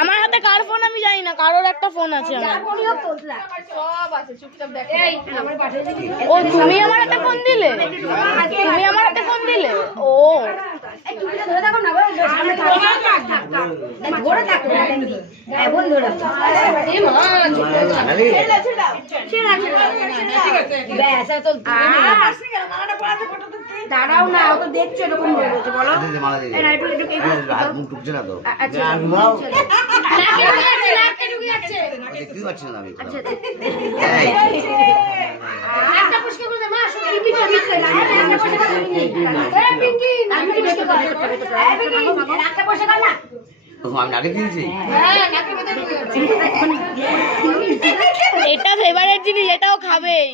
আমার হাতে কার ফোন আমি জানি না, কারোর একটা ফোন আছে ও তুমি আমার হাতে ফোন দিলে, তুমি আমার হাতে ফোন দিলে। ও দাঁড়াও না, ও তো দেখছো এরকম হয়ে গেছে। বলো এটা ফেভারিট জিনিস, এটাও খাবেই।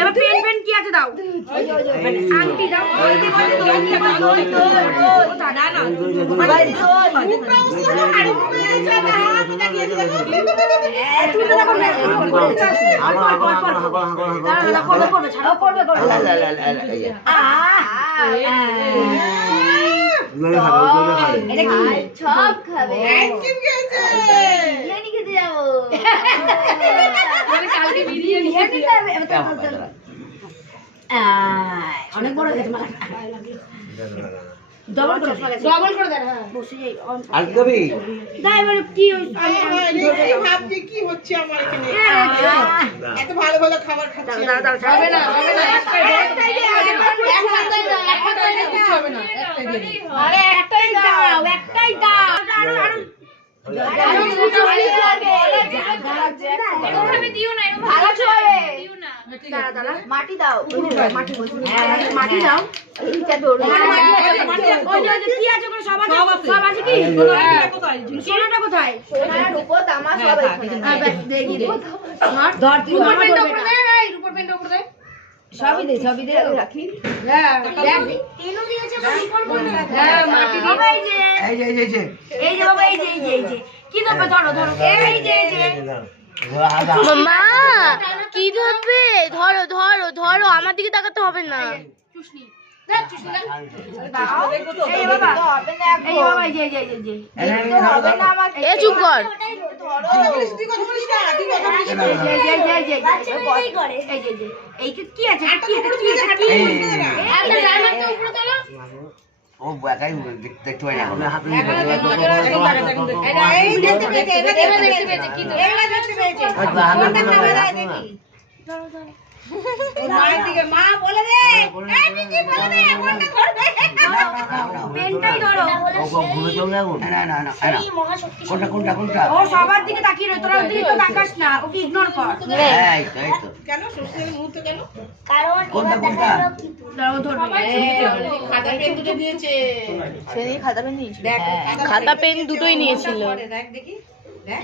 এবার পেন পেন কি আছে দাও, আংটি দাও, অনেক বড় হয়েছে ডবল করে দেন। হ্যাঁ বসে যাই আর কবি দাই বলে কি ভাবছি কি হচ্ছে আমার এখানে, এত ভালো ভালো খাবার খাচ্ছি। দাও দাও হবে না হবে না, একটাই দাও কিছু হবে না, একটাই দাও। আরে একটাই দাও, একটাই দাও। মাটি দাও, মাটি দাও, সবই দে সবই দে রাখি। কি ধরবে? ধরো ধরো, এই যে মামা কি ধরবে? ধরো ধরো ধরো, আমার দিকে তাকাতে হবে না। চুপ কর। কি আছে? ও একাই দেখতে পাই না। মা বলে দে, পেনটাই ধরো। কোনটা কোনটা কোনটা? ও সবার দিকে তাকিয়ে রয়ে, তোরা ওদিকে তো তাকাস না, ওকে ইগনোর কর। কেন সুস্মিতার মুহূর্তে কেন? কারণ কোনটা কোনটা? দাও ধরবে। খাতা পেন দুটো দিয়েছে। সেদিন খাতা পেন নিয়েছিল, খাতা পেন দুটোই নিয়েছিল। দেখ দেখি, দেখ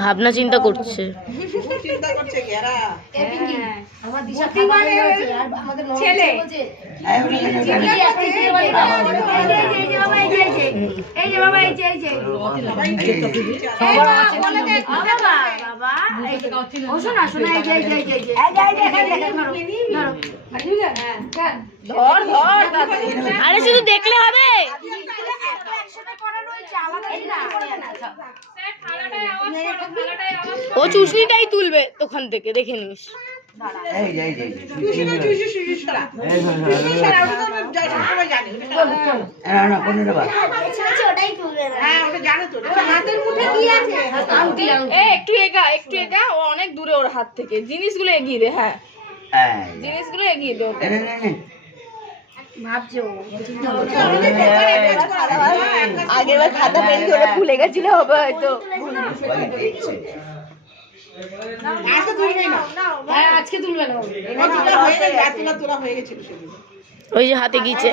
ভাবনা চিন্তা করছে। চিন্তা করছে গেরা। আমার দিশা খাতা হয়েছে আর আমাদের ছেলে এই যে বাবা, এই যে এই যে বাবা ও শোনা শোনা, এই যে এই যে এই যে ধর ধর। আরে শুধু দেখলে হবে? ও চুষনিটাই তুলবে ওখান থেকে, দেখে নিস। এই যে এই যে জানে ওটা না না কোন নেবা হ্যাঁ ওটা জানো তো হাতের মুঠে কি আছে আংটি একটু এগা ও অনেক দূরে ওর হাত থেকে জিনিসগুলো এগিয়ে দে। হ্যাঁ জিনিসগুলো এগিয়ে দে ওকে। আগেরবার খাতা পেন ধরে ভুলে গেছিল হবে হয়তো। আজকে তুলবে না হ্যাঁ আজকে তুলবে না তোলা হয়ে গেছিল সেদিন ওই যে হাতে গিয়েছে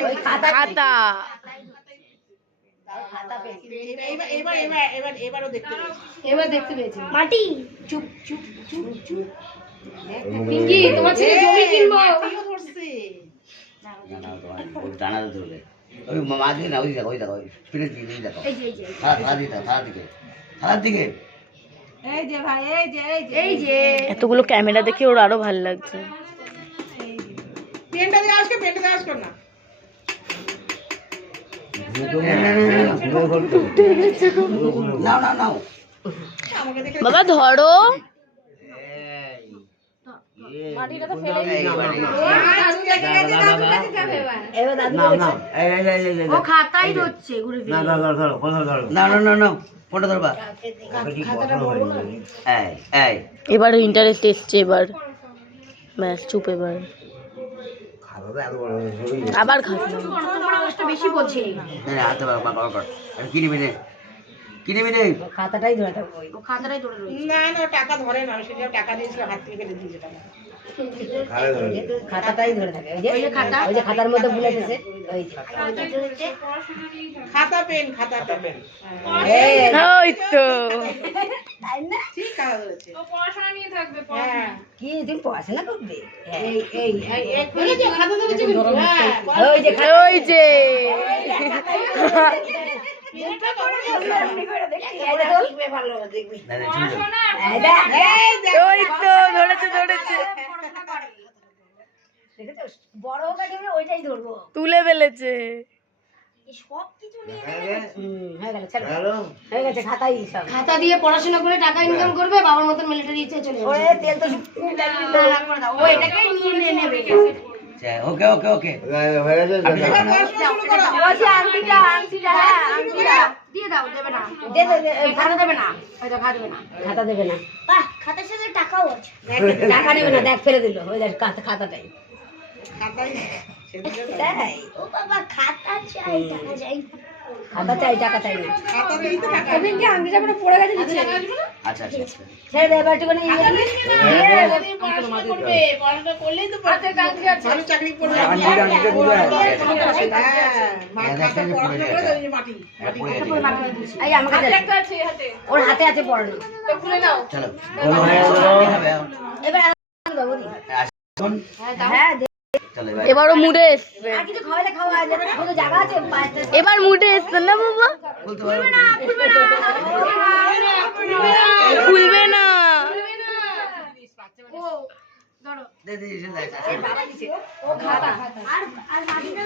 খাতা। এবারও দেখতে পেয়েছি এবার দেখতে পেয়েছি মাটি চুপ চুপ চুপ চুপ পিঙ্কি তোমার ছেলে জমি কিনবো। তুইও ধরছে জানাতে ধরবে ওই মা দিকে না ওই দেখো ওই স্পিরিট দিকে দেখো খারাপ দিকে এই যে ভাই এই যে এতগুলো ক্যামেরা দেখে ওর আরো ভালো লাগছে। পেনটা দিয়ে আসবে না নাও নাও নাও আমাকে দেখে বাবা ধরো খাতাই ধরছে ঘুরে না না না না কোনটা ধরবা এবার ইন্টারেস্ট এসছে এবার ব্যাস চুপ এবার আবার খাতা বেশি বলছে কিনে রে খাতাটাই ধরে থাকবো ও খাতাটাই ধরে রয়েছে। না টাকা ধরে না সেটা টাকা দিয়েছিল হাত থেকে কেটে দিয়েছে টাকা খাতাটাই ধরে থাকে ওই যে খাতা ওই যে খাতার মধ্যে ভুলে গেছে ওই যে খাতা পেন ওই তো ঠিক কাজ হয়েছে ও পড়াশোনা নিয়ে থাকবে হ্যাঁ কি তুমি পড়াশোনা করবে এই যে খাতা ধরেছে কিন্তু হ্যাঁ ওই যে ওই তো ধরেছে বড় হোক তুমি ওইটাই ধরবো তুলে ফেলেছে। হয়ে গেছে খাতাই সব খাতা দিয়ে পড়াশোনা করে টাকা ইনকাম করবে বাবার মতন মিলিটারিতে চলে যাবে। ওই তেল তো ও এটাকে নিয়ে নেবে। ওকে ওকে ওকে দিয়ে দাও দেবে না খাতা দেবে না খাতা দেবে না খাতার সাথে টাকাও আছে। টাকা নেবে না দেখ ফেলে দিল ওই দেখ খাতাটাই তাই ও বাবা খাতা চাই টাকা চাই খাতা চাই টাকা চাই না খাতা দিয়েই তো টাকা তুমি কি আংটিটা পুরো পড়ে গেছে নিচে আচ্ছা আচ্ছা ছেড়ে দে এবার একটুখানি পড়াশোনা করবে পড়াশোনা করলেই তো ভালো চাকরি করবে মাটি এই আমাকে দে ওর হাতে আছে পড়ানো চলো এবার হ্যাঁ চলো এবারও মুডে এসছে আর কিছু খাওয়ালে খাওয়া যাবে কোনো জায়গা আছে এবার মুডে এসছে না বাবা বলতে পারো খুলবে না দে দে ও খাতা আর মাটিটা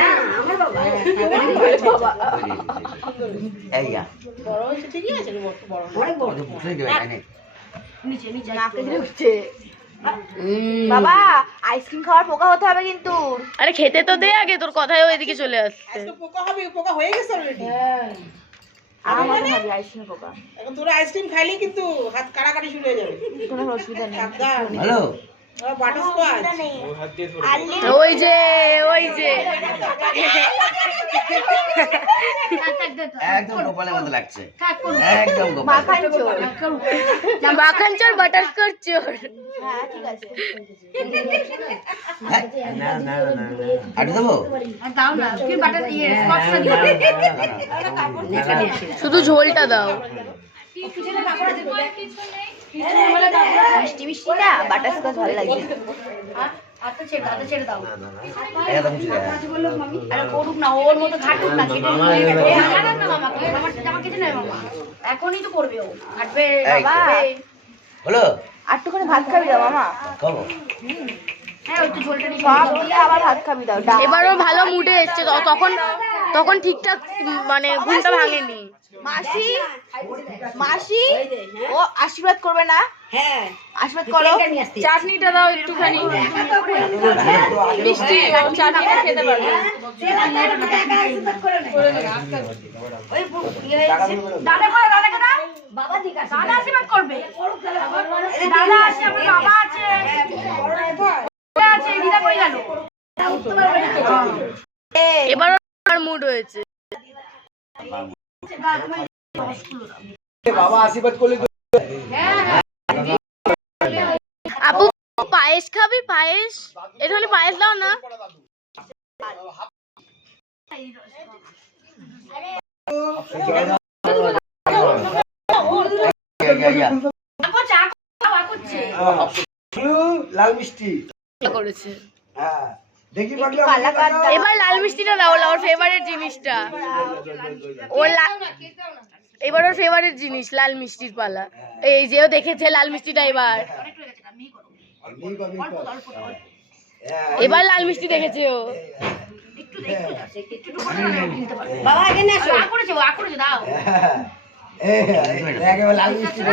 না আমার বাবা এই গা বড় হয়েছে ঠিকই আছে বড় অনেক বড় বুঝতে যাবে না নিচে নিচে উঠছে বাবা আইসক্রিম খাওয়ার পোকা হতে হবে কিন্তু। আরে খেতে তো দে আগে, তোর কথায় ওইদিকে চলে আসছে। আজকে পোকা হবে পোকা হয়ে গেছে অলরেডি আমার ভাবি আইসক্রিম পোকা এখন তোরা আইসক্রিম খাইলে কিন্তু হাত কাটাকাটি শুরু হয়ে যাবে কোনো অসুবিধা নেই। সাবধান হ্যালো বাটারস্কচ ওই যে একদম গোপালের মতো লাগছে একদম গোপাল মাখন চোর বাটারস্কচ চোর। আটে দেবো দাও না কি বাটার স্কচটা দিও শুধু ঝোলটা দাও। মিষ্টি মিষ্টি না বাটারস্কচ ভালো লাগে। আচ্ছা ছেড়ে দাও একদম বুঝে আরে করুক না ওর মতো ঘাটুক না কেটে না মামাকে জামা কেটে নেয় মামা এখনই তো করবে ও ঘাটবে বাবা হলো আটটু করে ভাত খাবি দাও মামা। কবো হ্যাঁ ওই তো ঝোলটা নিয়ে সব দিলে আবার ভাত খাবি দাও। এবারও ভালো মুডে এসছে, তখন ঠিকঠাক মানে ঘুমটা ভাঙেনি। মাসি মাসি ও আশীর্বাদ করবে না? হ্যাঁ আশীর্বাদ করো। চাটনিটা দাও একটুখানি, মিষ্টি চাটনিটা খেতে পারবে। দাদাকে দাও, বাবা দিকে দাদা আশীর্বাদ করবে। দাদা আছে, আমার বাবা আছে, আছে দিদা কই গেল? এবার আমার মুড হয়েছে। বাবা আশীর্বাদ করলে আপু পায়েস খাবি? পায়েস এটা হলে পায়েস দাও না। লাল মিষ্টি করেছে। হ্যাঁ দেখি এবার লাল মিষ্টিটা দাও, ওর ফেভারিট জিনিসটা। এবার ওর ফেভারিট জিনিস লাল মিষ্টির পালা। এই যেও দেখেছে লাল মিষ্টিটা, এবার লাল মিষ্টি দেখেছে ও। বাবা এখানে আসো, আ করেছে দাও।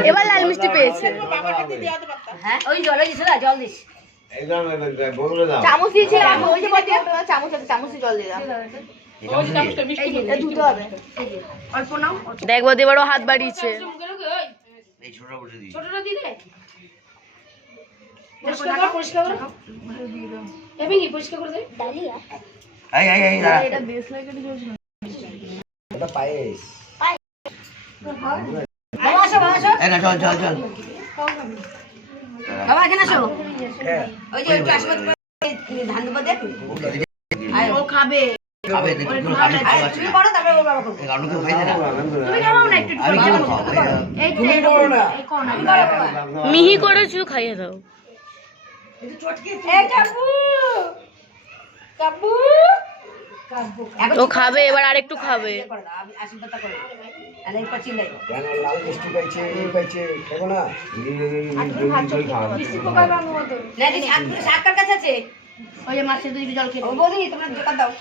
এবার লাল মিষ্টি পেয়েছে। হ্যাঁ ওই জল দিছ না, জল দিস। চামচ দিয়েছিলাম, ওই যে চামচ আছে, চামচে জল দিলাম। ধুতে হবে। অল্প নাও, দেখবো এবার ও হাত বাড়িয়েছে। ছোটটা দি দে। পরিষ্কার করে এমনি কি পরিষ্কার করে দে। ডালিয়া এটা বেশ লাগে এটা পায়েস বাবা আসো, বাবা আসো, এই না চল চল চল বাবা এখানে আসো। ওই যে একটু আশীর্বাদ করে ধান দেবো দে। ও খাবে। খাবে দেখি পুরো খাবে আরে তুমি বড়, তারপরে ওর বাবা করবে। গানু কে খাই দে না তুমি খাও না, একটু একটু আমি করে কেন খাও। খাবো এই তো এই কোন আমি বড় বাবা। মিহি করে শুধু খাইয়ে দাও। এই কাকু, কাকু, কাকু ও খাবে, এবার আরেকটু খাবে। আমি আশীর্বাদটা করে আরে এই পাচ্ছি নাই। কেন লাল মিষ্টি পাইছে এই পাইছে খাবো না না দিদি আর শাক কার কাছে আছে? ওই যে মাছের দুই জল খেয়ে। ও বৌদি তোমরা জল দাও।